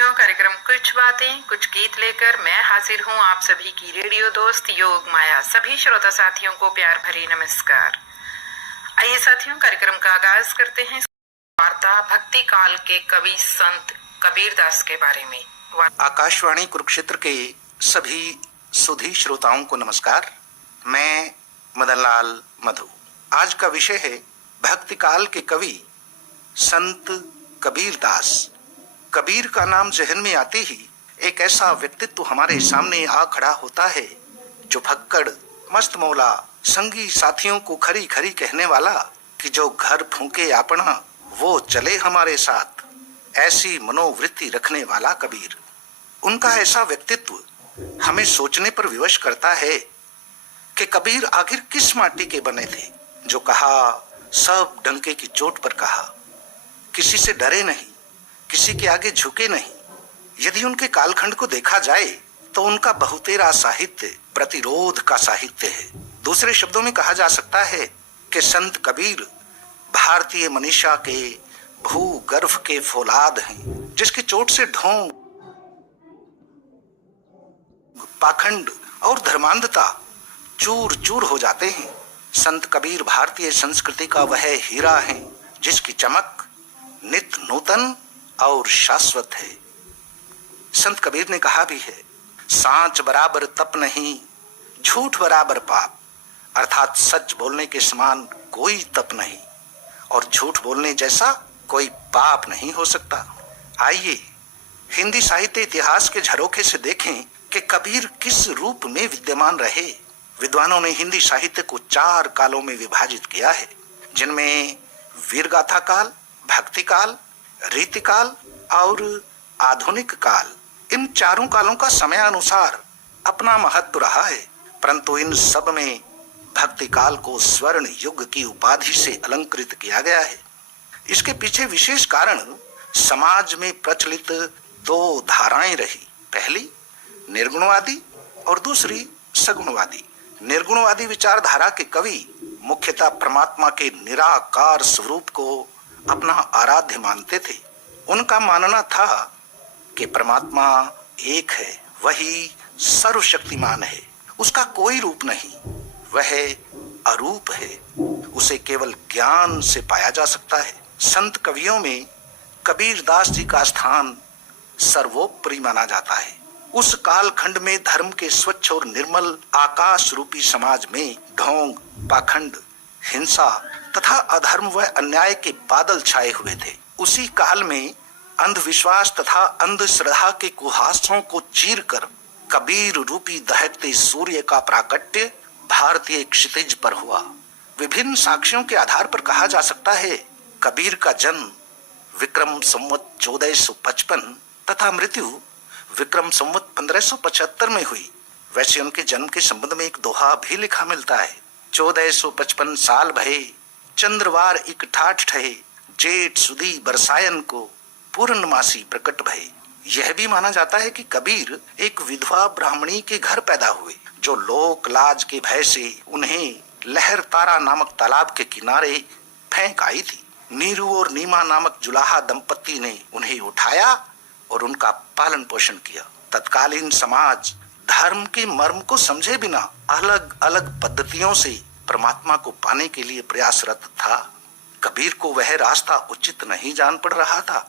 साथियों, कार्यक्रम कुछ बातें कुछ गीत लेकर मैं हाजिर हूँ आप सभी की रेडियो दोस्त योग माया। सभी श्रोता साथियों को प्यार भरी नमस्कार। आइए साथियों, कार्यक्रम का आगाज करते हैं। वार्ता भक्ति काल के कवि संत कबीरदास के बारे में। आकाशवाणी कुरुक्षेत्र के सभी सुधी श्रोताओं को नमस्कार। मैं मदनलाल मधु। आज का विषय है भक्ति काल के कवि संत कबीरदास। कबीर का नाम जहन में आते ही एक ऐसा व्यक्तित्व हमारे सामने आ खड़ा होता है जो भक्कड़, मस्त मौला, संगी साथियों को खरी खरी कहने वाला कि जो घर फूंके अपना वो चले हमारे साथ, ऐसी मनोवृत्ति रखने वाला कबीर। उनका ऐसा व्यक्तित्व हमें सोचने पर विवश करता है कि कबीर आखिर किस माटी के बने थे, जो कहा सब डंके की चोट पर कहा, किसी से डरे नहीं, किसी के आगे झुके नहीं। यदि उनके कालखंड को देखा जाए तो उनका बहुतेरा साहित्य प्रतिरोध का साहित्य है। दूसरे शब्दों में कहा जा सकता है कि संत कबीर भारतीय मनीषा के भूगर्भ के फौलाद हैं, जिसकी चोट से ढोंग, पाखंड और धर्मांधता चूर चूर हो जाते हैं। संत कबीर भारतीय संस्कृति का वह हीरा है जिसकी चमक नित्य नूतन और शाश्वत है। संत कबीर ने कहा भी है, सांच बराबर तप नहीं, झूठ बराबर पाप। अर्थात सच बोलने के समान कोई तप नहीं और झूठ बोलने जैसा कोई पाप नहीं हो सकता। आइए हिंदी साहित्य इतिहास के झरोखे से देखें कि कबीर किस रूप में विद्यमान रहे। विद्वानों ने हिंदी साहित्य को 4 कालों में विभाजित किया है, जिनमें वीरगाथा काल, भक्ति काल, रीतिकाल और आधुनिक काल। इन चारों कालों का समय अनुसार अपना महत्व रहा है, परंतु इन सब में भक्ति काल को स्वर्ण युग की उपाधि से अलंकृत किया गया है। इसके पीछे विशेष कारण समाज में प्रचलित 2 धाराएं रही। पहली निर्गुणवादी और दूसरी सगुणवादी। निर्गुणवादी विचारधारा के कवि मुख्यतः परमात्मा के निराकार स्वरूप को अपना आराध्य मानते थे। उनका मानना था कि परमात्मा एक है, वही सर्वशक्तिमान है, उसका कोई रूप नहीं, वह अरूप है, उसे केवल ज्ञान से पाया जा सकता है। संत कवियों में कबीरदास जी का स्थान सर्वोपरि माना जाता है। उस कालखंड में धर्म के स्वच्छ और निर्मल आकाश रूपी समाज में ढोंग, पाखंड, हिंसा तथा अधर्म व अन्याय के बादल छाए हुए थे। उसी काल में अंधविश्वास तथा अंधश्रद्धा के कुहासों को चीरकर कबीर रूपी दहकते सूर्य का प्राकट्य भारतीय क्षितिज पर हुआ। विभिन्न साक्ष्यों के आधार पर कहा जा सकता है कबीर का जन्म विक्रम संवत 1455 तथा मृत्यु विक्रम संवत 1575 में हुई। वैसे उनके जन्म के संबंध में एक दोहा भी लिखा मिलता है। 1455 साल भये, चंद्रवार इक ठाठ ठहे, जेठ सुदी बरसायन को पूर्णमासी प्रकट भये। यह भी माना जाता है कि कबीर एक विधवा ब्राह्मणी के घर पैदा हुए, जो लोक लाज के भय से उन्हें लहर तारा नामक तालाब के किनारे फेंक आई थी। नीरू और नीमा नामक जुलाहा दंपत्ति ने उन्हें उठाया और उनका पालन पोषण किया। तत्कालीन समाज धर्म के मर्म को समझे बिना अलग अलग पद्धतियों से परमात्मा को पाने के लिए प्रयासरत था। कबीर को वह रास्ता उचित नहीं जान पड़ रहा था।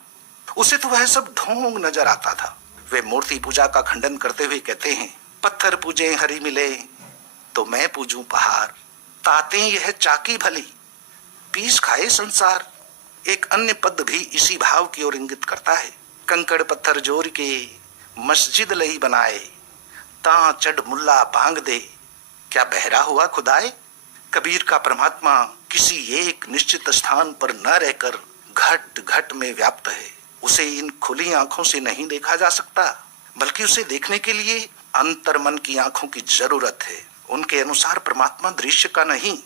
उसे तो वह सब ढोंग नजर आता था। वे मूर्ति पूजा का खंडन करते हुए कहते हैं, पत्थर पूजे हरि मिले तो मैं पूजूं पहाड़, ताते यह चाकी भली पीस खाए संसार। एक अन्य पद भी इसी भाव की ओर इंगित करता है। कंकड़ पत्थर जोड़ के मस्जिद लई बनाए, ता चढ़ मुल्ला भांग दे, क्या बहरा हुआ खुदाए। कबीर का परमात्मा किसी एक निश्चित स्थान पर न रहकर घट घट में व्याप्त है। उसे इन खुली आंखों से नहीं देखा जा सकता, बल्कि उसे देखने के लिए अंतर्मन की आंखों की जरूरत है। उनके अनुसार परमात्मा दृश्य का नहीं,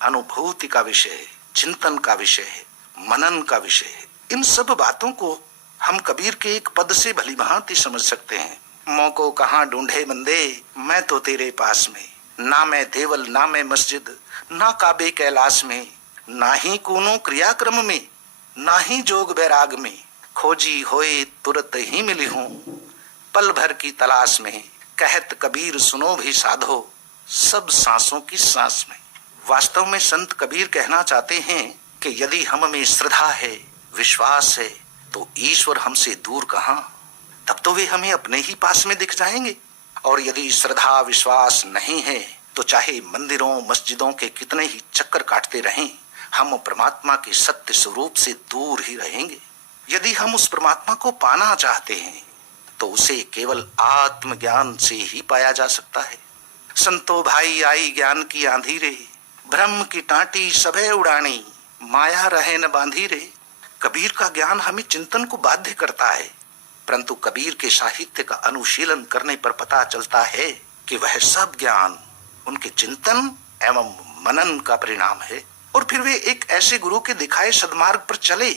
अनुभूति का विषय है, चिंतन का विषय है, मनन का विषय है। इन सब बातों को हम कबीर के एक पद से भली भांति समझ सकते हैं। मौको कहाँ ढूंढे बंदे, मैं तो तेरे पास में, ना मैं देवल ना मैं मस्जिद, ना काबे कैलाश में, ना ही कोनो क्रियाक्रम में, ना ही जोग बैराग में, खोजी होए तुरत ही मिली हूं, पल भर की तलाश में, कहत कबीर सुनो भी साधो, सब सांसों की सांस में। वास्तव में संत कबीर कहना चाहते हैं कि यदि हम में श्रद्धा है, विश्वास है, तो ईश्वर हमसे दूर कहां, तब तो वे हमें अपने ही पास में दिख जाएंगे। और यदि श्रद्धा विश्वास नहीं है, तो चाहे मंदिरों मस्जिदों के कितने ही चक्कर काटते रहें, हम परमात्मा के सत्य स्वरूप से दूर ही रहेंगे। यदि हम उस परमात्मा को पाना चाहते हैं, तो उसे केवल आत्मज्ञान से ही पाया जा सकता है। संतो भाई आई ज्ञान की आंधी रे, भ्रम की टांटी सबे उड़ानी, माया रहे न बांधी रे। कबीर का ज्ञान हमें चिंतन को बाध्य करता है, परंतु कबीर के साहित्य का अनुशीलन करने पर पता चलता है कि वह सब ज्ञान उनके चिंतन एवं मनन का परिणाम है। और फिर वे एक ऐसे गुरु के दिखाए सदमार्ग पर चले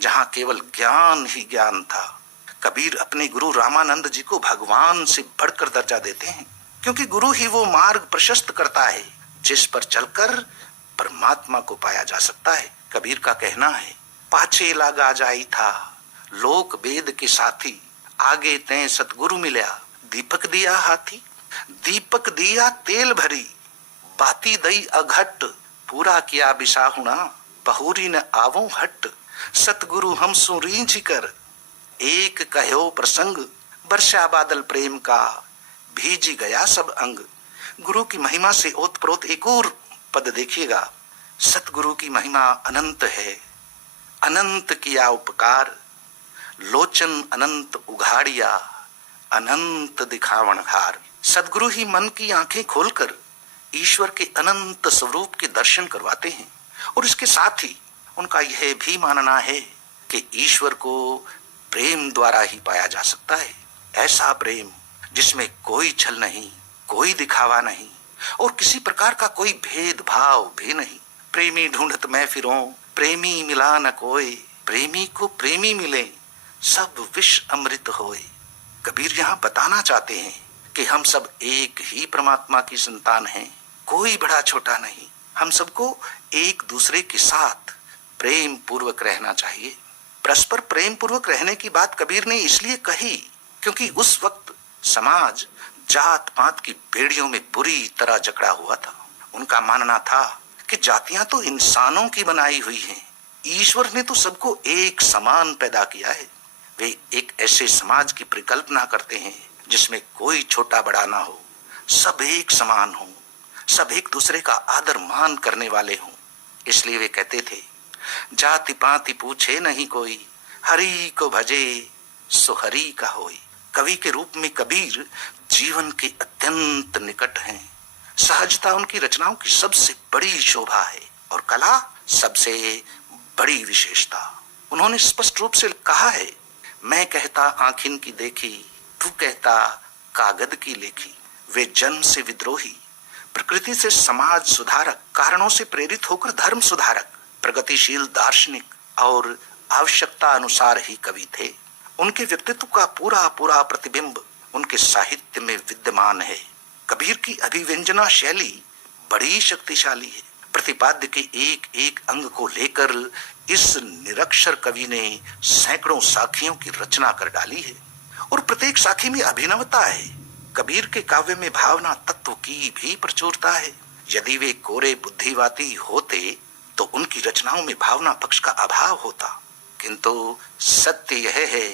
जहां केवल ज्ञान ही ज्ञान था। कबीर अपने गुरु रामानंद जी को भगवान से बढ़कर दर्जा देते हैं, क्योंकि गुरु ही वो मार्ग प्रशस्त करता है जिस पर चलकर परमात्मा को पाया जा सकता है। कबीर का कहना है, पाछे लागा जाई था लोक वेद के साथी, आगे तैं सतगुरु मिल्या दीपक दिया हाथी। दीपक दिया तेल भरी, बाती दई अघट, पूरा किया बिसाहुणा, बहुरी न आवो हट। सतगुरु हम सुरींझ कर, एक कहो प्रसंग, वर्षा बादल प्रेम का, भीज गया सब अंग। गुरु की महिमा से ओतप्रोत एक और पद देखिएगा। सतगुरु की महिमा अनंत है, अनंत किया उपकार, लोचन अनंत उघाड़िया, अनंत दिखावण हार। सदगुरु ही मन की आंखें खोलकर ईश्वर के अनंत स्वरूप के दर्शन करवाते हैं। और इसके साथ ही उनका यह भी मानना है कि ईश्वर को प्रेम द्वारा ही पाया जा सकता है। ऐसा प्रेम जिसमें कोई छल नहीं, कोई दिखावा नहीं और किसी प्रकार का कोई भेदभाव भी नहीं। प्रेमी ढूंढत मैं फिरूं, प्रेमी मिला न कोई, प्रेमी को प्रेमी मिले, सब विष अमृत होए। कबीर यहाँ बताना चाहते हैं कि हम सब एक ही परमात्मा की संतान हैं, कोई बड़ा छोटा नहीं। हम सबको एक दूसरे के साथ प्रेम पूर्वक रहना चाहिए। परस्पर प्रेम पूर्वक रहने की बात कबीर ने इसलिए कही क्योंकि उस वक्त समाज जात पात की बेड़ियों में बुरी तरह जकड़ा हुआ था। उनका मानना था कि जातियां तो इंसानों की बनाई हुई हैं, ईश्वर ने तो सबको एक समान पैदा किया है। वे एक ऐसे समाज की परिकल्पना करते हैं जिसमें कोई छोटा बड़ा ना हो, सब एक समान हो, सब एक दूसरे का आदर मान करने वाले हों। इसलिए वे कहते थे, जाति पाति पूछे नहीं कोई, हरि को भजे सो हरि का होई। कवि के रूप में कबीर जीवन के अत्यंत निकट हैं। सहजता उनकी रचनाओं की सबसे बड़ी शोभा है और कला सबसे बड़ी विशेषता। उन्होंने स्पष्ट रूप से कहा है, मैं कहता आँखिन की देखी, तू कहता कागद की लेखी। वे जन्म से विद्रोही, प्रकृति से समाज सुधारक, कारणों से प्रेरित होकर धर्म सुधारक, प्रगतिशील दार्शनिक और आवश्यकता अनुसार ही कवि थे। उनके व्यक्तित्व का पूरा पूरा प्रतिबिंब उनके साहित्य में विद्यमान है। कबीर की अभिव्यंजना शैली बड़ी शक्तिशाली है। प्रतिपाद्य के एक एक अंग को लेकर इस निरक्षर कवि ने सैकड़ों साखियों की रचना कर डाली है और प्रत्येक साखी में अभिनवता है। कबीर के काव्य में भावना तत्व की भी प्रचुरता है। यदि वे कोरे बुद्धिवादी होते तो उनकी रचनाओं में भावना पक्ष का अभाव होता, किंतु सत्य यह है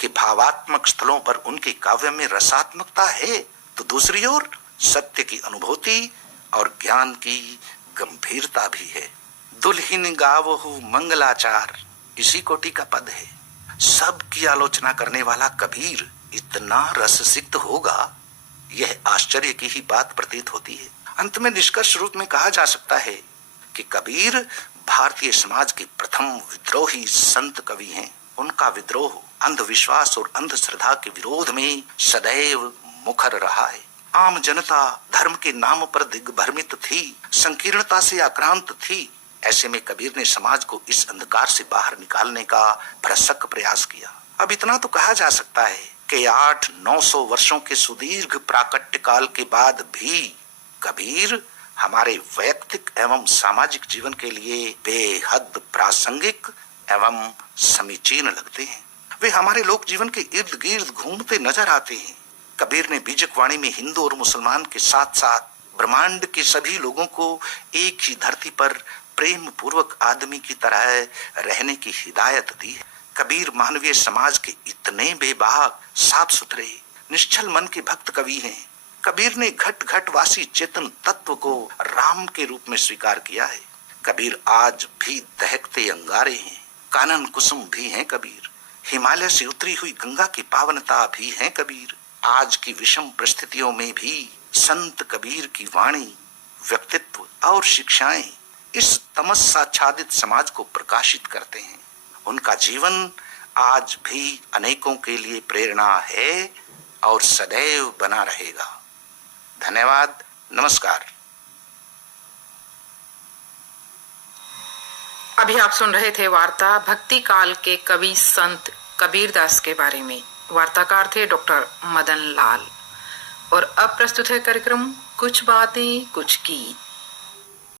कि भावात्मक स्थलों पर उनके काव्य में रसात्मकता है, तो दूसरी ओर सत्य की अनुभूति और ज्ञान की गंभीरता भी है। दुल्हिन गावहु मंगलाचार, इसी कोटि का पद है। सब की आलोचना करने वाला कबीर इतना रससिक्त होगा, यह आश्चर्य की ही बात प्रतीत होती है। अंत में निष्कर्ष रूप में कहा जा सकता है कि कबीर भारतीय समाज के प्रथम विद्रोही संत कवि हैं। उनका विद्रोह अंधविश्वास और अंधश्रद्धा के विरोध में सदैव मुखर रहा है। आम जनता धर्म के नाम पर दिग्भ्रमित थी, संकीर्णता से आक्रांत थी। ऐसे में कबीर ने समाज को इस अंधकार से बाहर निकालने का भरसक प्रयास किया। अब इतना तो कहा जा सकता है कि 800-900 वर्षों के सुदीर्घ प्राकट्य काल के बाद भी कबीर हमारे वैयक्तिक एवं सामाजिक जीवन के लिए बेहद प्रासंगिक एवं समीचीन लगते हैं। वे हमारे लोक जीवन के इर्द गिर्द घूमते नजर आते हैं। कबीर ने बीजक वाणी में हिंदू और मुसलमान के साथ साथ ब्रह्मांड के सभी लोगों को एक ही धरती पर प्रेम पूर्वक आदमी की तरह रहने की हिदायत दी है। कबीर मानवीय समाज के इतने बेबाक, साफ सुथरे, निश्चल मन के भक्त कवि हैं। कबीर ने घट घट वासी चेतन तत्व को राम के रूप में स्वीकार किया है। कबीर आज भी दहकते अंगारे हैं, कानन कुसुम भी हैं कबीर, हिमालय से उतरी हुई गंगा की पावनता भी हैं कबीर। आज की विषम परिस्थितियों में भी संत कबीर की वाणी, व्यक्तित्व और शिक्षाएं इस तमस्साच्छादित समाज को प्रकाशित करते हैं। उनका जीवन आज भी अनेकों के लिए प्रेरणा है और सदैव बना रहेगा। धन्यवाद, नमस्कार। अभी आप सुन रहे थे वार्ता भक्ति काल के कवि संत कबीरदास के बारे में। वार्ताकार थे डॉक्टर मदन लाल। और अब प्रस्तुत है कार्यक्रम कुछ बातें कुछ गीत।